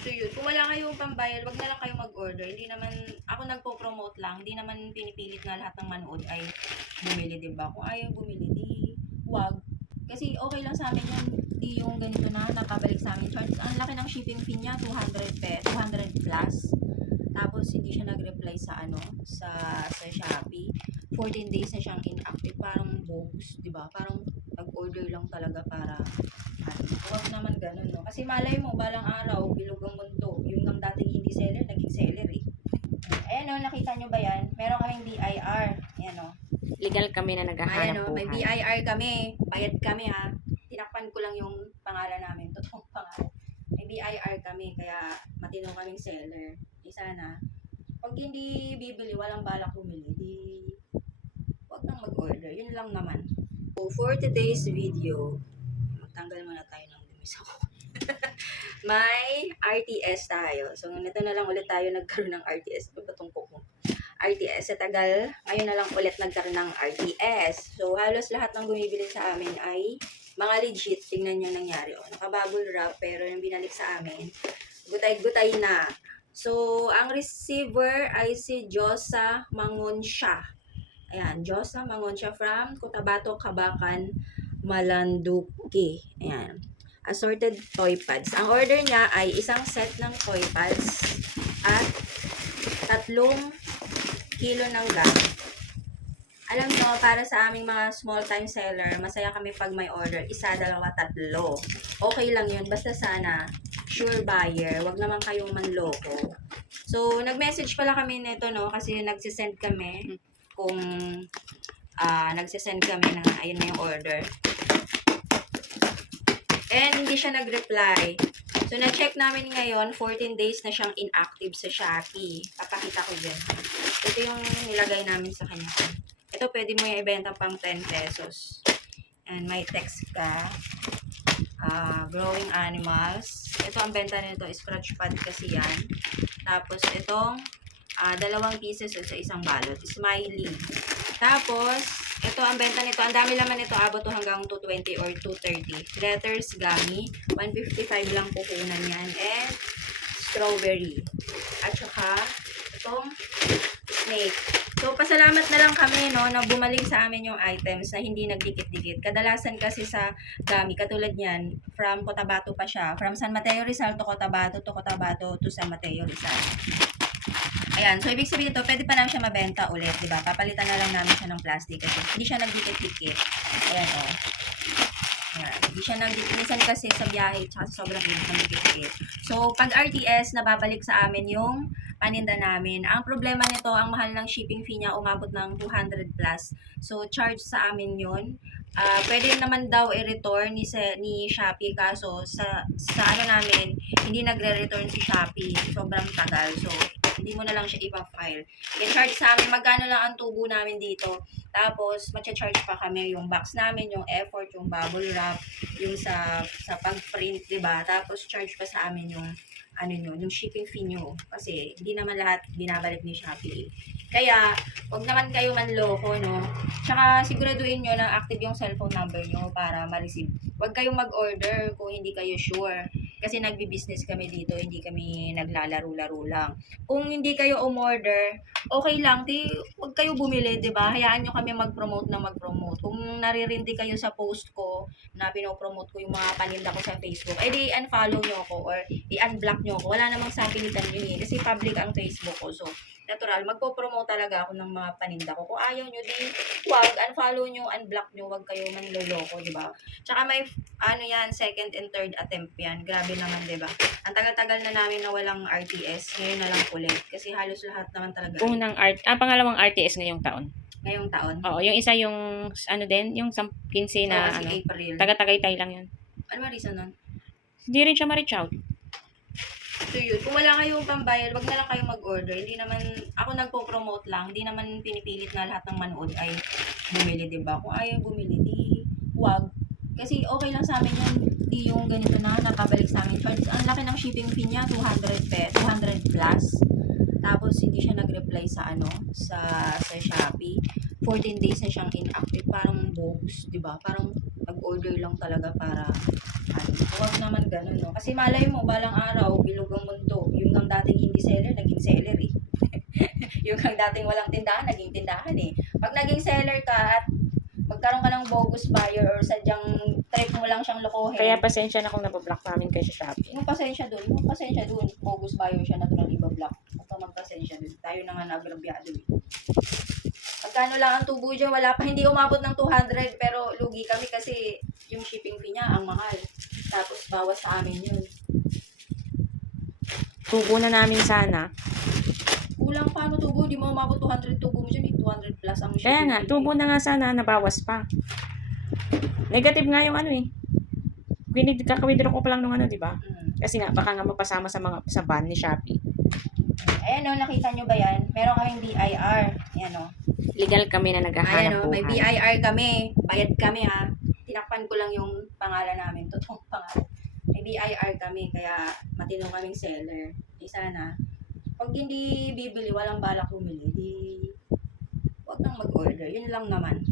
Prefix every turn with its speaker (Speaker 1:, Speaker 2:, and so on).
Speaker 1: So yun, kung wala kayong pambayad, wag na lang kayo mag-order. Hindi naman, ako nagpo-promote lang, hindi naman pinipilit na lahat ng manood ay bumili, di ba? Kung ayaw bumili, di wag. Kasi okay lang sa amin yan, di yung ganito na, nakabalik sa amin charges. Ang laki ng shipping fee niya, 200 pe, 200 plus. Tapos hindi siya nag-reply sa ano, sa sa Shopee. 14 days na siyang inactive, parang bogus, di ba? Parang nag-order lang talaga para ano, huwag naman ganun, no? Kasi malay mo, balang araw, bilog ang mundo. Yung ng dating hindi seller, naging seller eh. Ayan o, nakita nyo ba yan? Meron kaming BIR. Ayan o.
Speaker 2: Legal kami na
Speaker 1: Ayan
Speaker 2: naghahanap
Speaker 1: o, may
Speaker 2: buhay.
Speaker 1: BIR kami. Bayad kami ha. Tinakpan ko lang yung pangalan namin. Totoong pangalan. May BIR kami, kaya matino kaming seller. Eh sana, pag hindi bibili, walang balak bumili, di mag-order. Yun lang naman. So, for today's video, magtanggal muna tayo ng dumi sa kuko. May RTS tayo. So, nito na lang ulit tayo nagkaroon ng RTS. Ano ba itong kuko? RTS sa tagal. Ngayon na lang ulit nagkaroon ng RTS. So, halos lahat ng bumibili sa amin ay mga legit. Tingnan nyo nangyari. O, nakabubble wrap, pero yung binalik sa amin, gutay-gutay na. So, ang receiver ay si Josa Mangonsya. Ayan, Josa Mangonsya from Cotabato, Cabacan, Malanduque. Ayan. Assorted toy pads. Ang order niya ay isang set ng toy pads at tatlong kilo ng gum. Alam nyo, para sa aming mga small time seller, masaya kami pag may order. Isa, dalawa, tatlo. Okay lang yun. Basta sana, sure buyer. Wag naman kayong manloko. So, nag-message pala kami nito, no? Kasi nagsisend kami kung ah nagsisend kami ng ayun na yung order. And hindi siya nag-reply. So, na-check namin ngayon, 14 days na siyang inactive sa Shopee. Papakita ko din. Ito yung nilagay namin sa kanya. Ito, pwede mo yung ibenta pang 10 pesos. And may text ka. Ah, growing animals. Ito, ang benta nito, scratch pad kasi yan. Tapos, itong ah, dalawang pieces sa isang balot. Smiley. Tapos, ito ang benta nito. Ang dami laman nito. Abot to hanggang 220 or 230. Letters, gummy. 155 lang puhunan yan. And strawberry. At saka, itong snake. So, pasalamat na lang kami, no, na bumalik sa amin yung items na hindi nagdikit-dikit. Kadalasan kasi sa gami, katulad niyan, from Cotabato pa siya. From San Mateo Rizal to Cotabato to Cotabato to San Mateo Rizal. Ayan, so ibig sabihin ito, pwede pa namin siya mabenta ulit, di ba? Papalitan na lang namin siya ng plastic kasi hindi siya nagdikit-dikit. Ayan, o. Oh. Ayan, hindi siya nagdikit. Minsan kasi sa biyahe, tsaka sa sobrang init nagdikit-dikit. So, pag RTS, nababalik sa amin yung paninda namin. Ang problema nito, ang mahal ng shipping fee niya, umabot ng 200 plus. So, charge sa amin yun. Ah, pwede naman daw i-return ni, sa, ni Shopee kaso sa, sa ano namin, hindi nagre-return si Shopee. Sobrang tagal. So, hindi mo na lang siya ipa-file. I-charge sa amin, magkano lang ang tubo namin dito. Tapos, matcha-charge pa kami yung box namin, yung effort, yung bubble wrap, yung sa, sa pag-print, ba Tapos, charge pa sa amin yung ano nyo, yung shipping fee nyo. Kasi, hindi naman lahat binabalik ni Shopee. Kaya, wag naman kayo manloko, no? Tsaka, siguraduhin nyo na active yung cellphone number nyo para ma-receive. Wag kayong mag-order kung hindi kayo sure. Kasi nagbi-business kami dito, hindi kami naglalaro-laro lang. Kung hindi kayo umorder, okay lang, di, wag kayo bumili, di ba? Hayaan nyo kami mag-promote na mag-promote. Kung naririndi kayo sa post ko, na pinopromote ko yung mga paninda ko sa Facebook, eh di unfollow nyo ako or i-unblock nyo ako. Wala namang sapilitan yun eh. Kasi public ang Facebook ko. So, natural, magpo-promote talaga ako ng mga paninda ko. Kung ayaw nyo, di wag, unfollow nyo, unblock nyo, wag kayo manloloko, di ba? Tsaka may, ano yan, second and third attempt yan. Grabe naman, di ba? Ang tagal-tagal na namin na walang RTS, ngayon na lang ulit. Kasi halos lahat naman talaga.
Speaker 2: Unang art, ah, pangalawang RTS ngayong taon.
Speaker 1: Ngayong taon.
Speaker 2: Oo, yung isa yung, ano din, yung sam- 15 na,
Speaker 1: Oo,
Speaker 2: ano,
Speaker 1: April.
Speaker 2: taga-tagaytay lang yun.
Speaker 1: ano ba reason nun?
Speaker 2: Hindi rin siya ma-reach out.
Speaker 1: So yun, kung wala kayong pambayad, wag na lang kayo mag-order. Hindi naman, ako nagpo-promote lang, hindi naman pinipilit na lahat ng manood ay bumili, di ba? Kung ayaw bumili, di wag. Kasi okay lang sa amin yan, di yung ganito na, nakabalik sa amin. Charges, ang laki ng shipping fee niya, 200 pe, 200 plus. Tapos, hindi siya nag-reply sa ano, sa, sa Shopee. 14 days na siyang inactive. Parang box, di ba? Parang nag-order lang talaga para ano, huwag naman ganun, no? Kasi malay mo, balang araw, bilog ang mundo. Yung ang dating hindi seller, naging seller, eh. yung ang dating walang tindahan, naging tindahan, eh. Pag naging seller ka at magkaroon ka ng bogus buyer or sadyang trip mo lang siyang lokohin.
Speaker 2: Kaya pasensya na kung nabablock namin kayo sa Shopee.
Speaker 1: Yung pasensya dun, yung pasensya dun, bogus buyer siya, natural ibablock. At magpasensya dun. Tayo na nga nagrabyado, eh. Pagkano lang ang tubo dyan, wala pa, hindi umabot ng 200 pero lugi kami kasi yung shipping fee niya ang mahal. Tapos bawas sa amin yun.
Speaker 2: Tubo na namin sana.
Speaker 1: Kulang pa ano tubo, di mo umabot 200 tubo mo dyan, eh, 200 plus ang shipping
Speaker 2: Kaya nga,
Speaker 1: fee.
Speaker 2: tubo na nga sana, nabawas pa. Negative nga yung ano eh. Winid, kakawithdraw ko pa lang nung ano, di ba?
Speaker 1: Mm.
Speaker 2: Kasi nga, baka nga mapasama sa mga sa ban ni Shopee.
Speaker 1: Ayan o, nakita nyo ba yan? Meron kaming BIR. Ayan o.
Speaker 2: Legal kami na naghahanap
Speaker 1: Ayan o, may
Speaker 2: buhay.
Speaker 1: BIR kami. Bayad kami ha. Tinakpan ko lang yung pangalan namin. Totoong pangalan. May BIR kami, kaya matino kaming seller. Eh sana, pag hindi bibili, walang balak bumili, di wag nang mag-order. Yun lang naman.